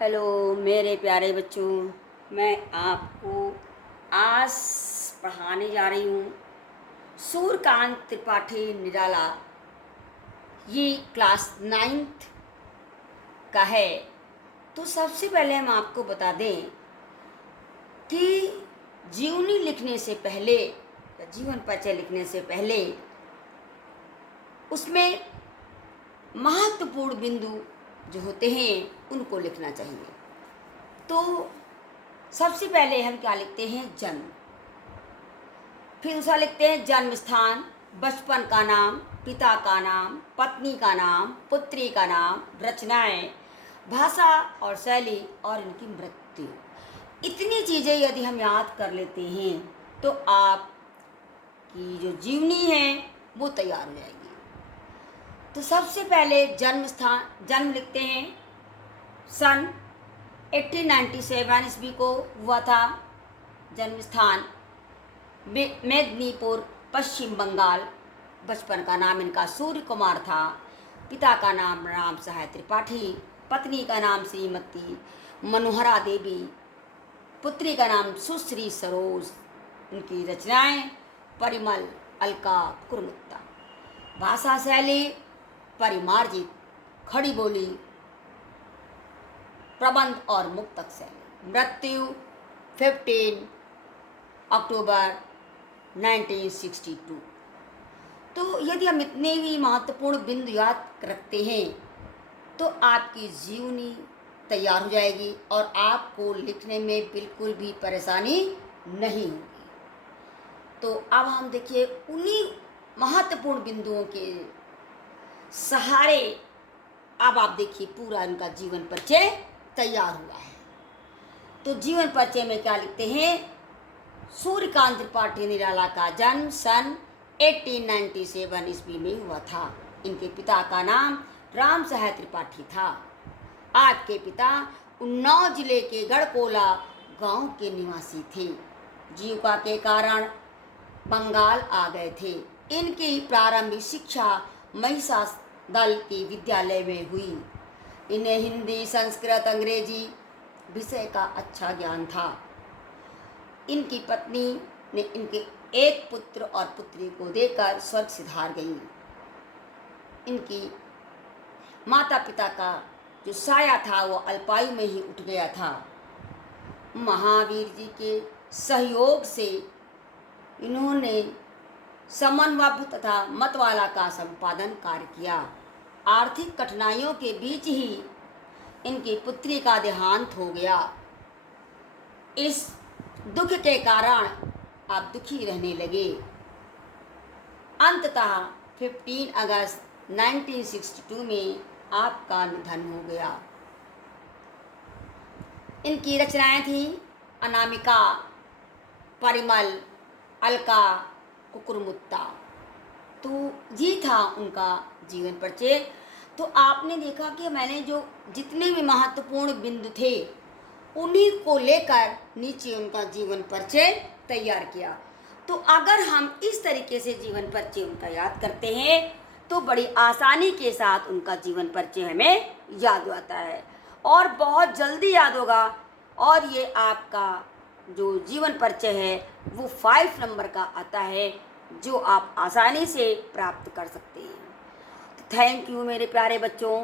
Hello मेरे प्यारे बच्चों, मैं आपको आज पढ़ाने जा रही हूँ सूर्यकांत त्रिपाठी निराला। ये क्लास 9th का है। तो सबसे पहले हम आपको बता दें कि जीवनी लिखने से पहले या जीवन परिचय लिखने से पहले उसमें महत्वपूर्ण बिंदु जो होते हैं उनको लिखना चाहिए। तो सबसे पहले हम क्या लिखते हैं? जन्म। फिर दूसरा लिखते हैं जन्म स्थान, बचपन का नाम, पिता का नाम, पत्नी का नाम, पुत्री का नाम, रचनाएं, भाषा और शैली और इनकी मृत्यु। इतनी चीज़ें यदि हम याद कर लेते हैं तो आपकी जो जीवनी है वो तैयार हो जाएगी। तो सबसे पहले जन्म स्थान, जन्म लिखते हैं सन 1897 ईस्वी को हुआ था। जन्म स्थान मेदिनीपुर, पश्चिम बंगाल। बचपन का नाम इनका सूर्य कुमार था। पिता का नाम राम सहाय त्रिपाठी, पत्नी का नाम श्रीमती मनोहरा देवी, पुत्री का नाम सुश्री सरोज। उनकी रचनाएं परिमल, अलका, कुरमुत्ता। भाषा शैली परिमार्जित, खड़ी बोली, प्रबंध और मुक्तक शैली। मृत्यु 15 अक्टूबर 1962। तो यदि हम इतने ही महत्वपूर्ण बिंदु याद रखते हैं तो आपकी जीवनी तैयार हो जाएगी और आपको लिखने में बिल्कुल भी परेशानी नहीं होगी। तो अब हम देखिए उन्हीं महत्वपूर्ण बिंदुओं के सहारे अब आप देखिए पूरा उनका जीवन परिचय तैयार हुआ है। तो जीवन परिचय में क्या लिखते हैं? सूर्यकांत त्रिपाठी निराला का जन्म सन 1897 ईस्वी में हुआ था। इनके पिता का नाम राम सहाय त्रिपाठी था। आपके पिता उन्नाव जिले के गढ़कोला गांव के निवासी थे। जीविका के कारण बंगाल आ गए थे। इनकी प्रारंभिक शिक्षा महिषादल के विद्यालय में हुई। इन्हें हिंदी, संस्कृत, अंग्रेजी विषय का अच्छा ज्ञान था। इनकी पत्नी ने इनके एक पुत्र और पुत्री को देकर स्वर्ग सिधार गई। इनकी माता पिता का जो साया था वो अल्पायु में ही उठ गया था। महावीर जी के सहयोग से इन्होंने समन्वय तथा मतवाला का संपादन कार्य किया। आर्थिक कठिनाइयों के बीच ही इनकी पुत्री का देहांत हो गया। इस दुख के कारण आप दुखी रहने लगे। अंततः 15 अगस्त 1962 में आपका निधन हो गया। इनकी रचनाएं थी अनामिका, परिमल, अलका, कुकुरमुत्ता। तो ये था उनका जीवन परिचय। तो आपने देखा कि मैंने जो जितने भी महत्वपूर्ण बिंदु थे उन्हीं को लेकर नीचे उनका जीवन परिचय तैयार किया। तो अगर हम इस तरीके से जीवन परिचय उनका याद करते हैं तो बड़ी आसानी के साथ उनका जीवन परिचय हमें याद आता है और बहुत जल्दी याद होगा। और ये आपका जो जीवन परिचय है वो 5 नंबर का आता है जो आप आसानी से प्राप्त कर सकते हैं। थैंक यू मेरे प्यारे बच्चों।